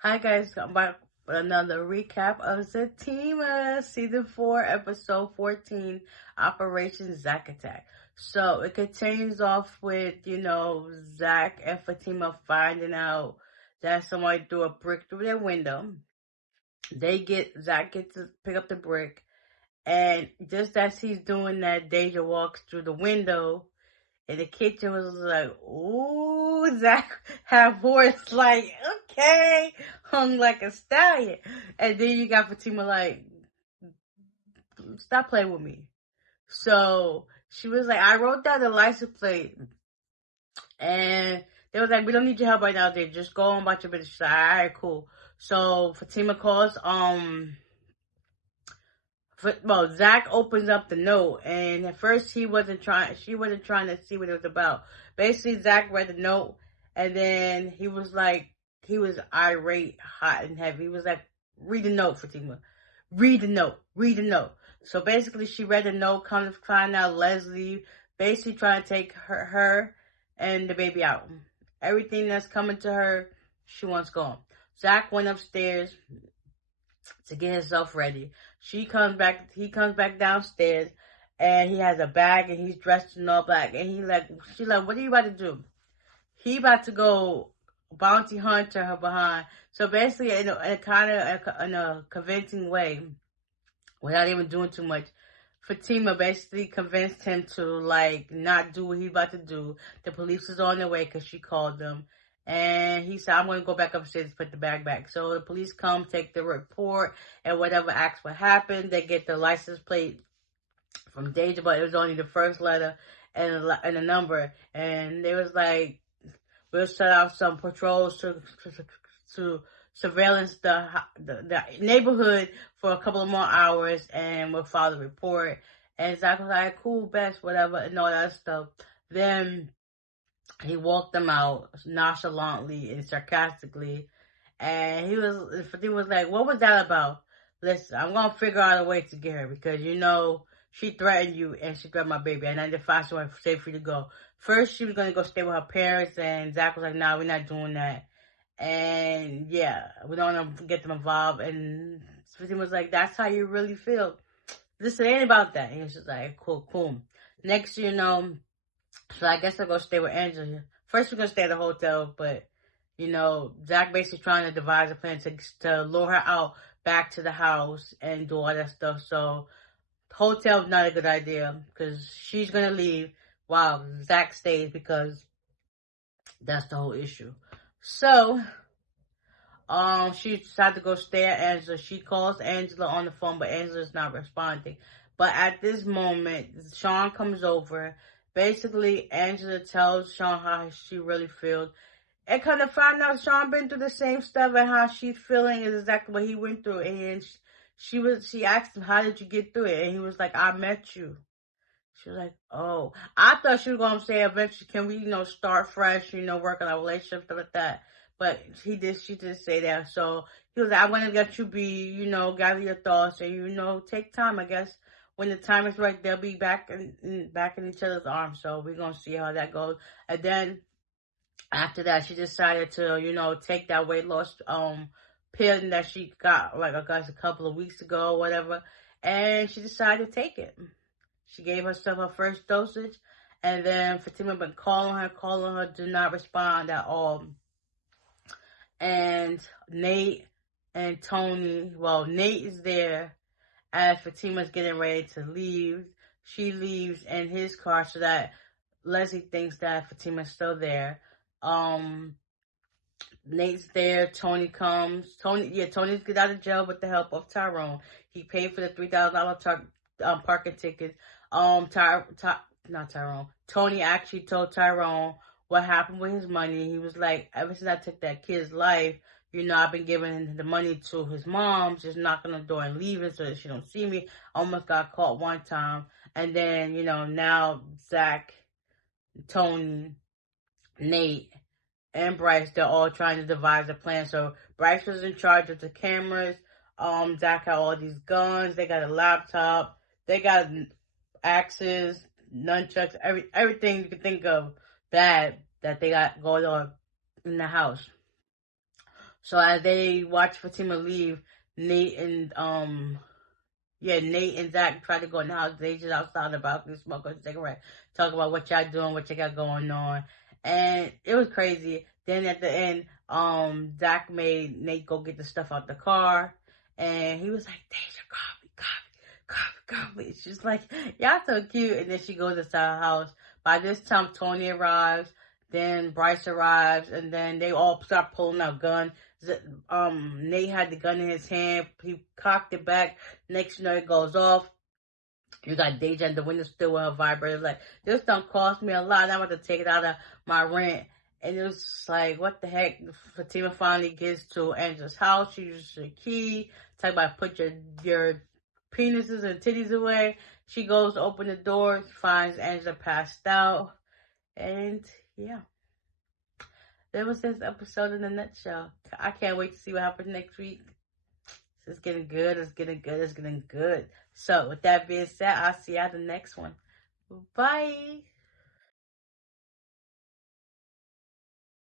Hi guys, I'm back with another recap of Zatima, Season 4, Episode 14, Operation Zack Attack. So it continues off with, Zack and Fatima finding out that somebody threw a brick through their window. Zack gets to pick up the brick, and just as he's doing that, Deja walks through the window. And the kitchen was like, ooh, Zach had voice like, okay, hung like a stallion. And then you got Fatima like, stop playing with me. So she was like, I wrote down the license plate. And they was like, we don't need your help right now, Dave. Just go on about your business. She's like, all right, cool. So Fatima calls, Zach opens up the note, and at first she wasn't trying to see what it was about. Basically, Zach read the note, and then he was irate, hot and heavy. He was like, read the note, Fatima. Read the note. Read the note. So basically, she read the note, come to find out Leslie basically trying to take her and the baby out. Everything that's coming to her, she wants gone. Zach went upstairs to get himself ready. He comes back downstairs, and he has a bag, and he's dressed in all black. And she's like, what are you about to do? He about to go bounty hunter her behind. So basically, in a convincing way, without even doing too much, Fatima basically convinced him to not do what he's about to do. The police is on their way because she called them. And he said, I'm going to go back upstairs and put the bag back. So the police come, take the report, and whatever acts what happened. They get the license plate from Deja, but it was only the first letter and a number. And they was like, we'll set out some patrols to surveillance the neighborhood for a couple of more hours, and we'll file the report. And Zach was like, cool, best, whatever, and all that stuff. Then he walked them out nonchalantly and sarcastically. And he was like, what was that about? Listen, I'm going to figure out a way to get her because, she threatened you and she grabbed my baby. And I did find somewhere safe for you to go. First, she was going to go stay with her parents. And Zach was like, nah, we're not doing that. And yeah, we don't want to get them involved. And Fatima was like, that's how you really feel. Listen, it ain't about that. And he was just like, cool, cool. Next, so I guess I'll go stay with Angela. First, we're going to stay at the hotel, but, Zach basically trying to devise a plan to lure her out back to the house and do all that stuff. So, hotel's not a good idea because she's going to leave while Zach stays because that's the whole issue. So, she decided to go stay at Angela. She calls Angela on the phone, but Angela's not responding. But at this moment, Sean comes over. Basically, Angela tells Sean how she really feels. And kind of find out Sean been through the same stuff, and how she's feeling is exactly what he went through. And she asked him, how did you get through it? And he was like, I met you. She was like, oh. I thought she was going to say eventually, can we, start fresh, work on our relationship, stuff like that. But she did say that. So he was like, I want to let you be, gather your thoughts and, take time, I guess. When the time is right, they'll be back in each other's arms. So we're going to see how that goes. And then after that, she decided to, take that weight loss pill that she got, I guess, a couple of weeks ago or whatever. And she decided to take it. She gave herself her first dosage, and then Fatima been calling her, do not respond at all. And Nate and Tony, Nate is there as Fatima's getting ready to leave. She leaves in his car so that Leslie thinks that Fatima's still there. Nate's there. Tony comes. Tony's get out of jail with the help of Tyrone. He paid for the $3,000 parking ticket. Not Tyrone. Tony actually told Tyrone what happened with his money. He was like, ever since I took that kid's life, I've been giving the money to his mom, just knocking on the door and leaving so that she don't see me. Almost got caught one time. And then, now Zach, Tony, Nate, and Bryce, they're all trying to devise a plan. So Bryce was in charge of the cameras. Zach had all these guns. They got a laptop. They got axes, nunchucks, everything you can think of that they got going on in the house. So as they watch Fatima leave, Nate and Nate and Zach tried to go in the house. They just outside the balcony smoking a cigarette, talk about what y'all doing, what you got going on, and it was crazy. Then at the end, Zach made Nate go get the stuff out the car, and he was like, "Deja, coffee." It's just like, y'all so cute. And then she goes inside her house. By this time, Tony arrives. Then Bryce arrives, and then they all start pulling out guns. Nate had the gun in his hand. He cocked it back. Next, it goes off. You got Deja in the window still with her vibrator. Like, this done cost me a lot. I'm about to take it out of my rent. And it was just like, what the heck? Fatima finally gets to Angela's house. She uses the key. Talk about put your penises and titties away. She goes to open the door, finds Angela passed out. And yeah. That was this episode in a nutshell. I can't wait to see what happens next week. It's getting good. It's getting good. It's getting good. So with that being said, I'll see you at the next one. Bye.